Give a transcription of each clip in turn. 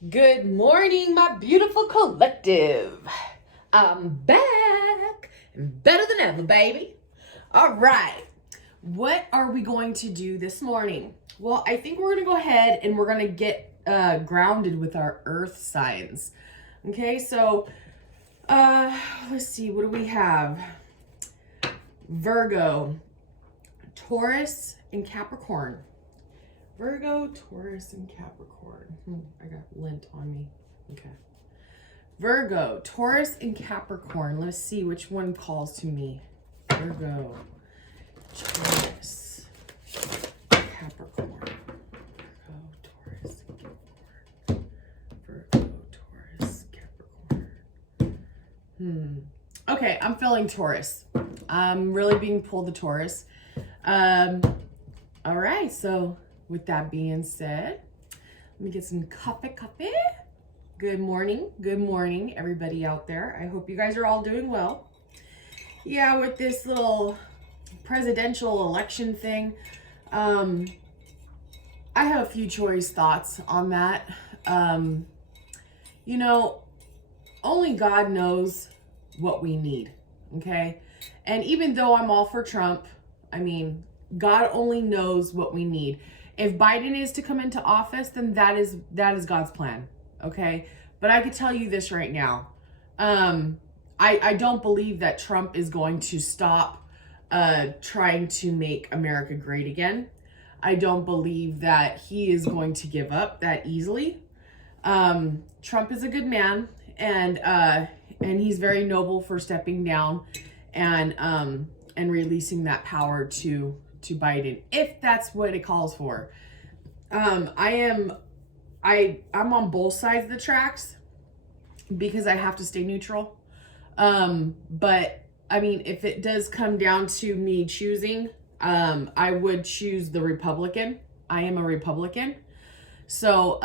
Good morning, my beautiful collective. I'm back and better than ever, baby. All right. What are we going to do this morning? Well, I think we're going to go ahead and we're going to get grounded with our earth signs. Okay, so let's see. What do we have? Virgo, Taurus, and Capricorn. Virgo, Taurus, and Capricorn. I got lint on me. Okay. Virgo, Taurus, and Capricorn. Let's see which one calls to me. Virgo, Taurus, Capricorn. Virgo, Taurus, and Capricorn. Virgo, Taurus, Capricorn. Okay, I'm feeling Taurus. I'm really being pulled to Taurus. All right, so with that being said, let me get some coffee. Good morning, everybody out there. I hope you guys are all doing well. Yeah, with this little presidential election thing, I have a few choice thoughts on that. Only God knows what we need, okay? And even though I'm all for Trump, God only knows what we need. If Biden is to come into office, then that is God's plan, okay? But I could tell you this right now. I don't believe that Trump is going to stop trying to make America great again. I don't believe that he is going to give up that easily. Trump is a good man, and he's very noble for stepping down and releasing that power to Biden, if that's what it calls for. I'm on both sides of the tracks because I have to stay neutral. But if it does come down to me choosing, I would choose the Republican. I am a Republican. So,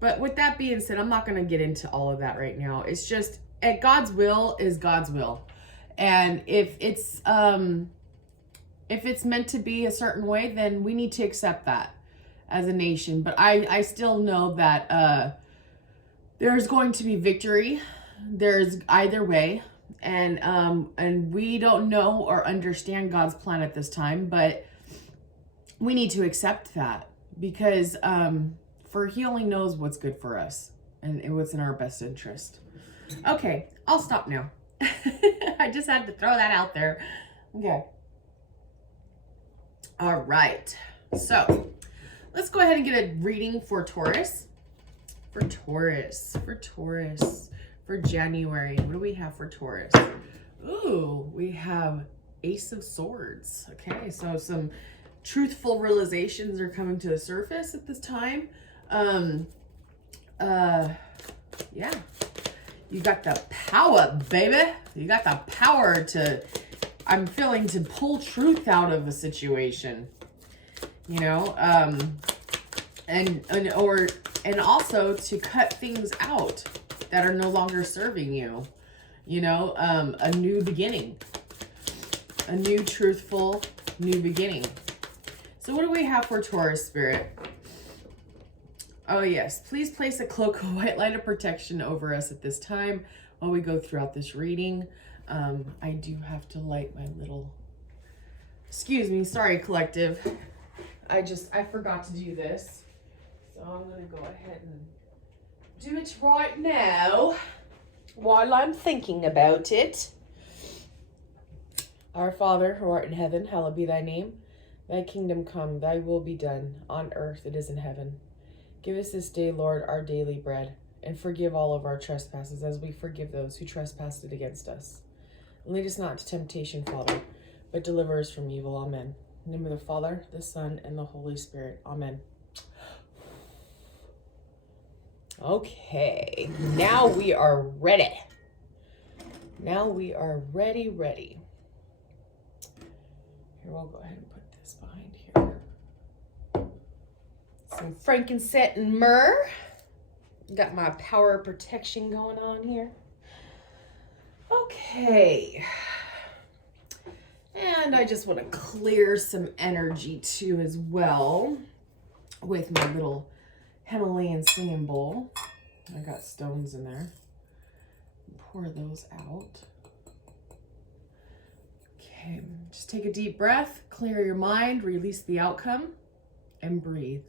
but with that being said, I'm not going to get into all of that right now. It's just, God's will is God's will. And if it's meant to be a certain way, then we need to accept that as a nation. But I still know that there's going to be victory. There's either way. And we don't know or understand God's plan at this time, but we need to accept that because for he only knows what's good for us and what's in our best interest. Okay, I'll stop now. I just had to throw that out there. Okay. All right, so let's go ahead and get a reading for Taurus. For January. What do we have for Taurus? Ooh, we have Ace of Swords. Okay, so some truthful realizations are coming to the surface at this time. Yeah. You got the power, baby. You got the power to... I'm feeling to pull truth out of a situation, and also to cut things out that are no longer serving you, a new beginning, a new truthful new beginning. So what do we have for Taurus spirit? Oh yes, please place a cloak of white light of protection over us at this time while we go throughout this reading. I do have to light my little, excuse me, sorry collective. I forgot to do this. So I'm going to go ahead and do it right now while I'm thinking about it. Our Father, who art in heaven, hallowed be thy name. Thy kingdom come, thy will be done, on earth it is in heaven. Give us this day, Lord, our daily bread, and forgive all of our trespasses as we forgive those who trespass against us. And lead us not into temptation, Father, but deliver us from evil. Amen. In the name of the Father, the Son, and the Holy Spirit. Amen. Okay, now we are ready. Now we are ready. Here, we'll go ahead and put this behind here. Some frankincense and myrrh. Got my power protection going on here. Okay. And I just want to clear some energy too as well with my little Himalayan singing bowl. I got stones in there. Pour those out. Okay, just take a deep breath, clear your mind, release the outcome, and breathe.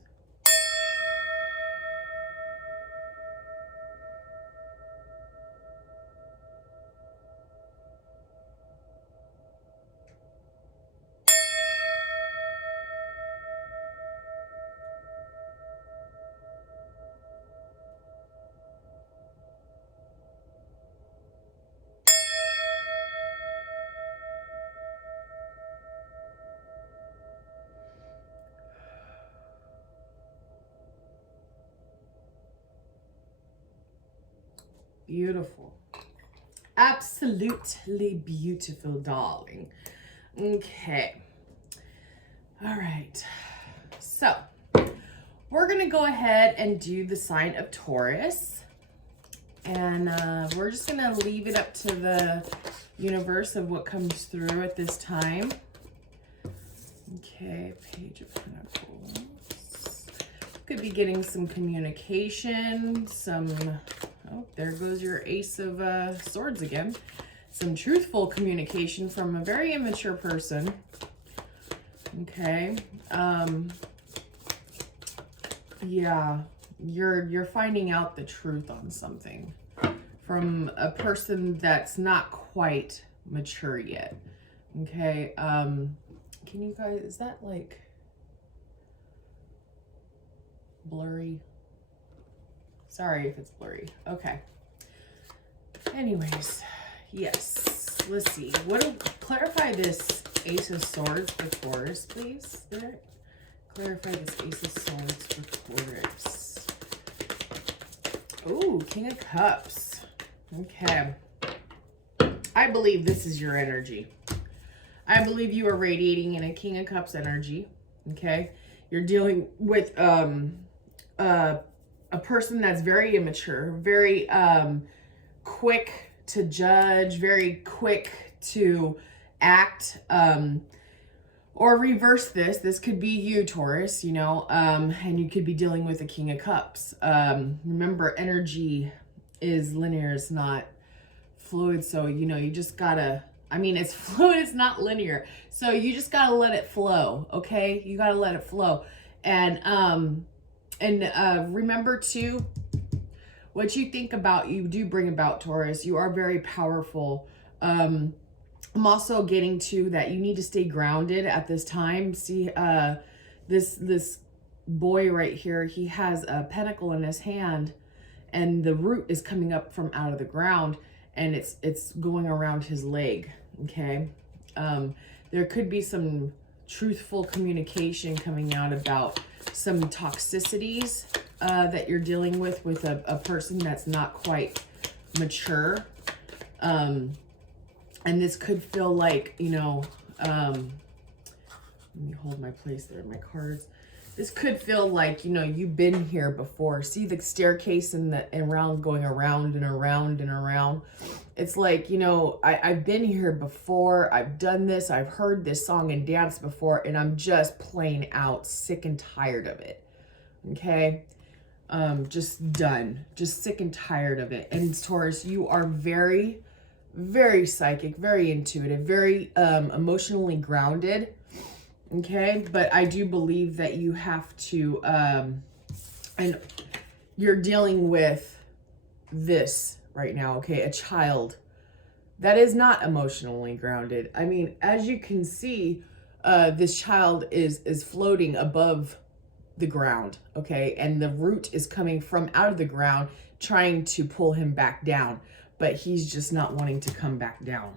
Beautiful. Absolutely beautiful, darling. Okay. All right. So we're going to go ahead and do the sign of Taurus. And we're just going to leave it up to the universe of what comes through at this time. Okay, Page of Pentacles. Could be getting some communication, oh, there goes your Ace of Swords again. Some truthful communication from a very immature person. Okay. Yeah, you're finding out the truth on something from a person that's not quite mature yet. Okay. Can you guys, is that like blurry? Sorry if it's blurry. Okay. Anyways, yes. Let's see. Clarify this Ace of Swords for Taurus, please. There. Clarify this Ace of Swords for Taurus. Ooh, King of Cups. Okay. I believe this is your energy. I believe you are radiating in a King of Cups energy. Okay. You're dealing with a person that's very immature, very quick to judge, very quick to act, or reverse this. This could be you, Taurus, you know, and you could be dealing with a King of Cups. Remember, energy is linear, it's not fluid. So, you know, you just gotta, I mean, it's fluid, it's not linear. So you just gotta let it flow, okay? You gotta let it flow. And remember too, what you think about, you do bring about, Taurus. You are very powerful. I'm also getting to that you need to stay grounded at this time. See, this boy right here, he has a pentacle in his hand, and the root is coming up from out of the ground, and it's going around his leg. Okay, there could be some truthful communication coming out about some toxicities that you're dealing with a person that's not quite mature. And this could feel like, you know, let me hold my place there, my cards. This could feel like, you know, you've been here before. See the staircase and around, going around and around and around. It's like, you know, I've been here before. I've done this. I've heard this song and dance before, and I'm just plain out sick and tired of it. Okay. Just done, just sick and tired of it. And Taurus, you are very, very psychic, very intuitive, very emotionally grounded. Okay, but I do believe that you have to, and you're dealing with this right now, okay? A child that is not emotionally grounded. I mean, as you can see, this child is floating above the ground, okay? And the root is coming from out of the ground, trying to pull him back down, but he's just not wanting to come back down.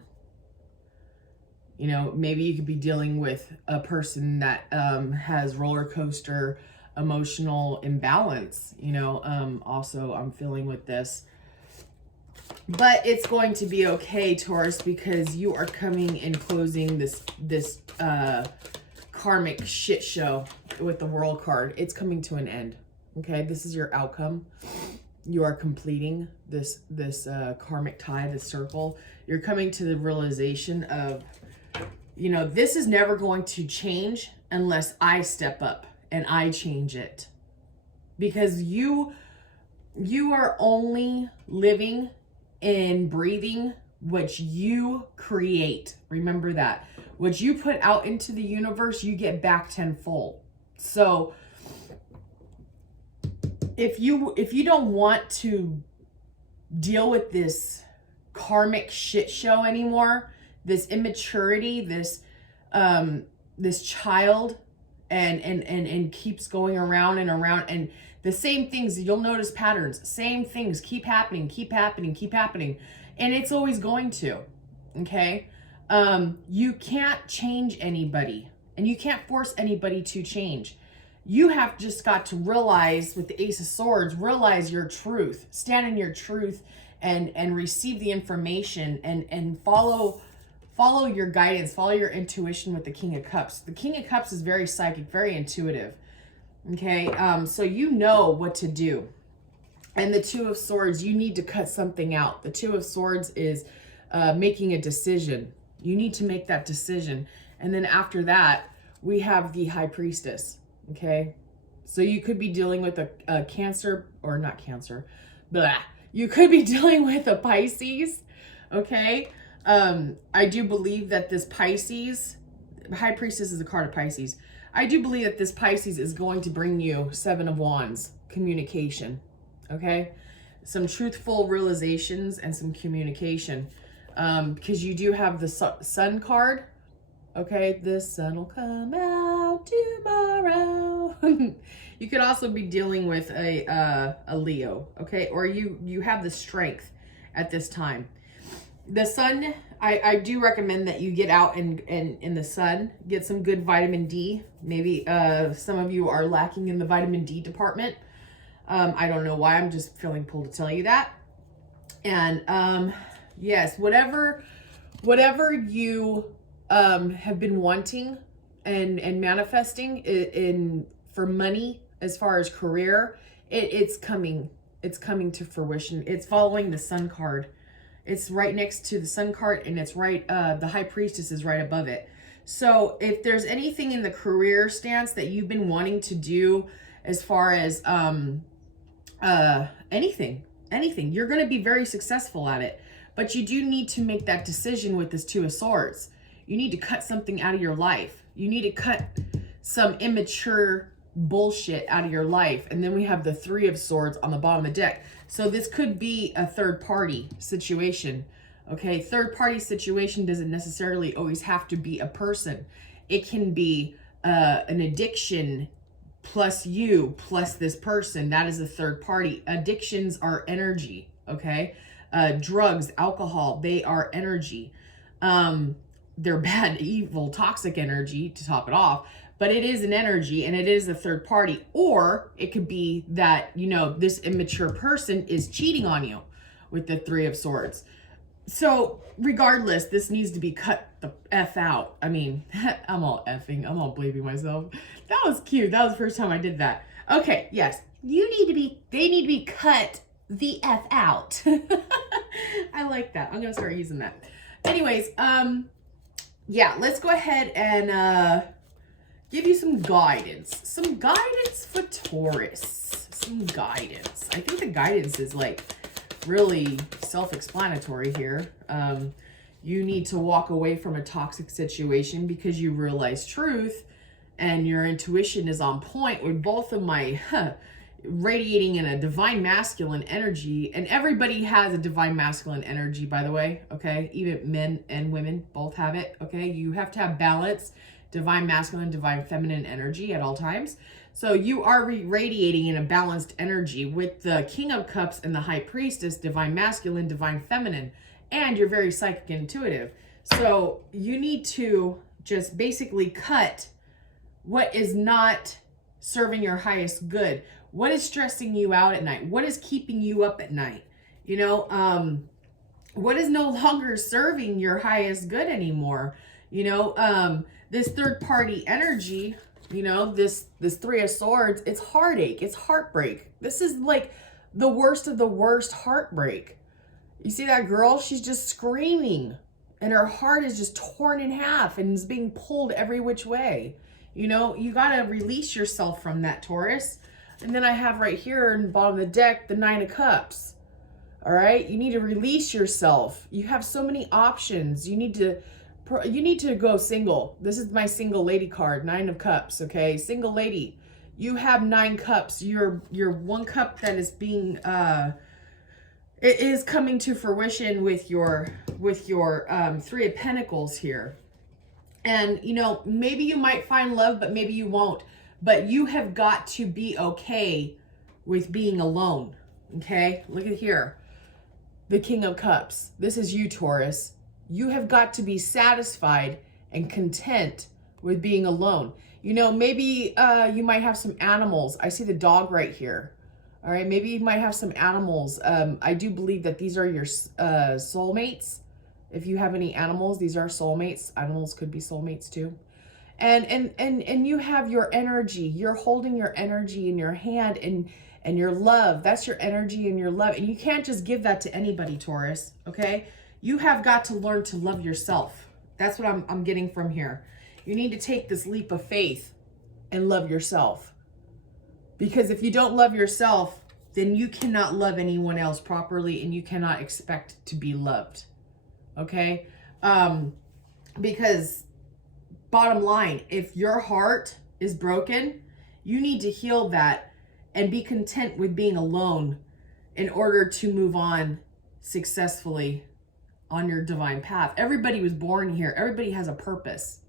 You know, maybe you could be dealing with a person that has roller coaster emotional imbalance, you know, also I'm feeling with this. But it's going to be okay, Taurus, because you are coming and closing this karmic shit show with the World card. It's coming to an end, okay? This is your outcome. You are completing this karmic tie, this circle. You're coming to the realization of, you know, this is never going to change unless I step up and I change it. because you are only living and breathing what you create. Remember that. What you put out into the universe, you get back tenfold. So if you don't want to deal with this karmic shit show anymore, this immaturity, this child, and keeps going around and around, and the same things, you'll notice patterns, same things keep happening, and it's always going to. Okay. You can't change anybody, and you can't force anybody to change. You have just got to realize, with the Ace of Swords, realize your truth, stand in your truth, and receive the information, and follow your guidance, follow your intuition with the King of Cups. The King of Cups is very psychic, very intuitive. Okay, so you know what to do. And the Two of Swords, you need to cut something out. The Two of Swords is making a decision. You need to make that decision. And then after that, we have the High Priestess. Okay, so you could be dealing with a Cancer, or not Cancer, blah. You could be dealing with a Pisces. Okay, I do believe that this Pisces, High Priestess is a card of Pisces. I do believe that this Pisces is going to bring you Seven of Wands, communication. Okay, some truthful realizations and some communication, because you do have the Sun card. Okay, the sun will come out tomorrow. You could also be dealing with a Leo, okay? Or you have the Strength at this time. The sun, I do recommend that you get out and in the sun, get some good vitamin D. Maybe some of you are lacking in the vitamin D department. I don't know why, I'm just feeling pulled to tell you that. And yes, whatever you have been wanting and manifesting for money, as far as career, it's coming to fruition. It's following the Sun card. It's right next to the Sun card, and it's right, the High Priestess is right above it. So if there's anything in the career stance that you've been wanting to do, as far as anything, you're going to be very successful at it. But you do need to make that decision with this Two of Swords. You need to cut something out of your life. You need to cut some immature bullshit out of your life. And then we have the Three of Swords on the bottom of the deck. So this could be a third party situation. Okay, third party situation doesn't necessarily always have to be a person. It can be an addiction plus you plus this person. That is a third party. Addictions are energy. Okay, drugs, alcohol, they are energy. They're bad, evil, toxic energy to top it off, but it is an energy, and it is a third party. Or it could be that, this immature person is cheating on you with the Three of Swords. So regardless, this needs to be cut the F out. I mean, I'm all blaming myself. That was cute. That was the first time I did that. Okay, yes. They need to be cut the F out. I like that. I'm going to start using that. Anyways, yeah, let's go ahead and give you some guidance. Some guidance for Taurus. Some guidance. I think the guidance is like really self-explanatory here. You need to walk away from a toxic situation because you realize truth, and your intuition is on point with both of my radiating in a divine masculine energy. And everybody has a divine masculine energy, by the way. Okay, even men and women both have it. Okay, you have to have balance, divine masculine, divine feminine energy at all times. So you are radiating in a balanced energy with the King of Cups and the High Priestess, divine masculine, divine feminine, and you're very psychic and intuitive. So you need to just basically cut what is not serving your highest good. What is stressing you out at night? What is keeping you up at night? What is no longer serving your highest good anymore? This third party energy, this Three of Swords, it's heartache, it's heartbreak. This is like the worst of the worst heartbreak. You see that girl? She's just screaming, and her heart is just torn in half and is being pulled every which way. You got to release yourself from that, Taurus. And then I have right here in the bottom of the deck, the 9 of Cups. All right, you need to release yourself. You have so many options. You need to go single. This is my single lady card, 9 of Cups, okay? Single lady. You have 9 cups. You're 1 cup that is being it is coming to fruition with your 3 of Pentacles here. And you know, maybe you might find love, but maybe you won't. But you have got to be okay with being alone. Okay? Look at here. The King of Cups. This is you, Taurus. You have got to be satisfied and content with being alone. You know, maybe you might have some animals. I see the dog right here. All right, maybe you might have some animals. I do believe that these are your soulmates. If you have any animals, these are soulmates. Animals could be soulmates too. And you have your energy. You're holding your energy in your hand and your love. That's your energy and your love. And you can't just give that to anybody, Taurus, okay? You have got to learn to love yourself. That's what I'm getting from here. You need to take this leap of faith and love yourself. Because if you don't love yourself, then you cannot love anyone else properly and you cannot expect to be loved. Okay? Because bottom line, if your heart is broken, you need to heal that and be content with being alone in order to move on successfully on your divine path. Everybody was born here. Everybody has a purpose.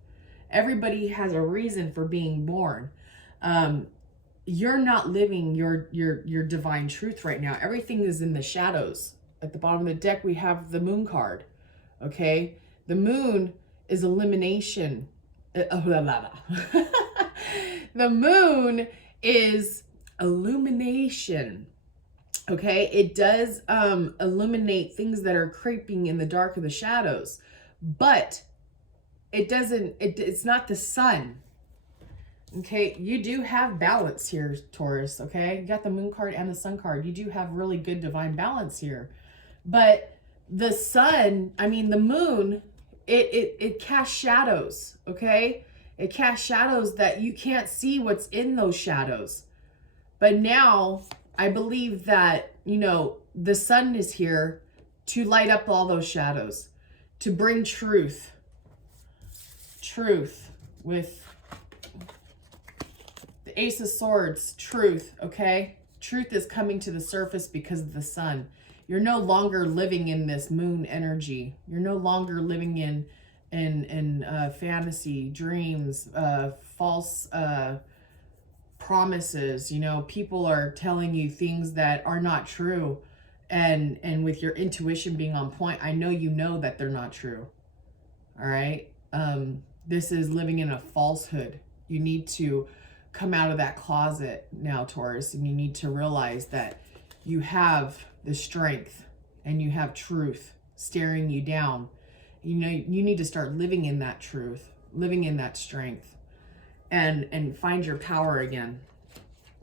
Everybody has a reason for being born. You're not living your divine truth right now. Everything is in the shadows. At the bottom of the deck, we have the Moon card. Okay? The Moon is elimination. The Moon is illumination. Okay? It does illuminate things that are creeping in the dark of the shadows. But it's not the sun. Okay, you do have balance here, Taurus, okay? You got the Moon card and the Sun card. You do have really good divine balance here. But the sun, I mean the Moon, it casts shadows, okay? It casts shadows that you can't see what's in those shadows. But now, I believe that, you know, the sun is here to light up all those shadows, to bring truth. Truth with the Ace of Swords, truth, okay? Truth is coming to the surface because of the sun. You're no longer living in this Moon energy. You're no longer living in fantasy, dreams, false promises. You know, people are telling you things that are not true. And with your intuition being on point, I know you know that they're not true. All right? This is living in a falsehood. You need to come out of that closet now, Taurus, and you need to realize that you have the strength and you have truth staring you down. You know, you need to start living in that truth, living in that strength, and find your power again,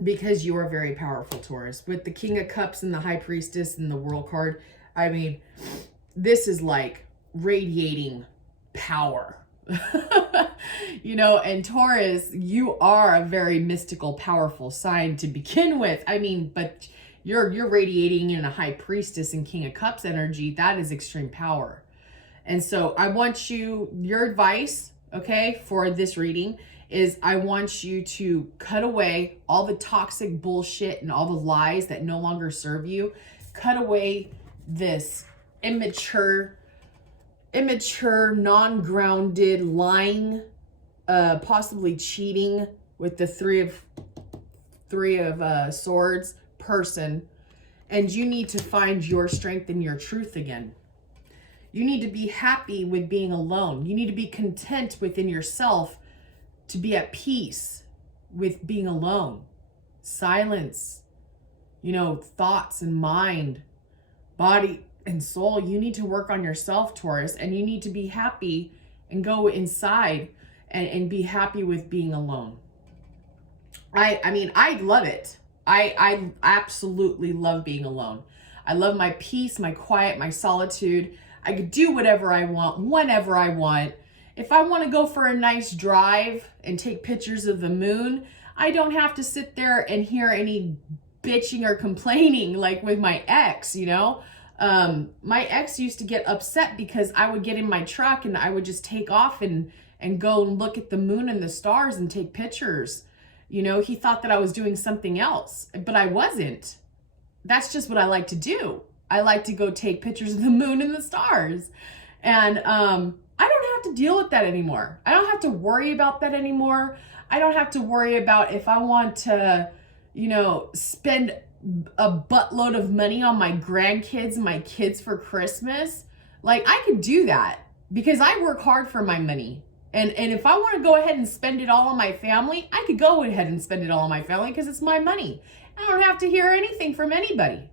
because you are very powerful, Taurus. With the King of Cups and the High Priestess and the World card, I mean, this is like radiating power. You know, and Taurus, you are a very mystical, powerful sign to begin with. I mean, but you're radiating in a High Priestess and King of Cups energy. That is extreme power. And so I want your advice, okay, for this reading is I want you to cut away all the toxic bullshit and all the lies that no longer serve you. Cut away this immature, non-grounded, lying, possibly cheating with the three of swords person. And you need to find your strength and your truth again. You need to be happy with being alone. You need to be content within yourself to be at peace with being alone. Silence, you know, thoughts and mind, body and soul. You need to work on yourself, Taurus, and you need to be happy and go inside and be happy with being alone. I mean, I love it. I absolutely love being alone. I love my peace, my quiet, my solitude. I could do whatever I want, whenever I want. If I want to go for a nice drive and take pictures of the moon, I don't have to sit there and hear any bitching or complaining like with my ex, you know. My ex used to get upset because I would get in my truck and I would just take off and go and look at the moon and the stars and take pictures. You know, he thought that I was doing something else, but I wasn't. That's just what I like to do. I like to go take pictures of the moon and the stars. And I don't have to deal with that anymore. I don't have to worry about that anymore. I don't have to worry about if I want to, you know, spend a buttload of money on my grandkids and my kids for Christmas. Like, I could do that because I work hard for my money. And if I want to go ahead and spend it all on my family, I could go ahead and spend it all on my family because it's my money. I don't have to hear anything from anybody.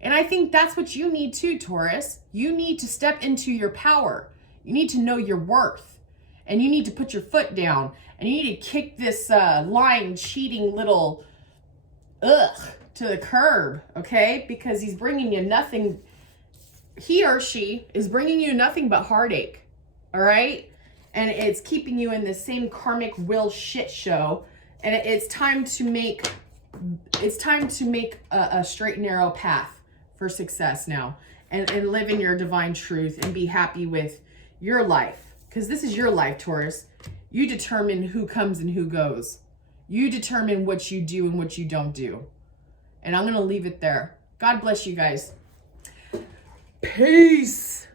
And I think that's what you need too, Taurus. You need to step into your power. You need to know your worth. And you need to put your foot down. And you need to kick this lying, cheating little to the curb, okay? Because he's bringing you nothing. He or she is bringing you nothing but heartache, all right? And it's keeping you in the same karmic will shit show. And it's time to make a straight and narrow path for success now, and live in your divine truth and be happy with your life, because this is your life, Taurus. You determine who comes and who goes. You determine what you do and what you don't do. And I'm going to leave it there. God bless you guys. Peace.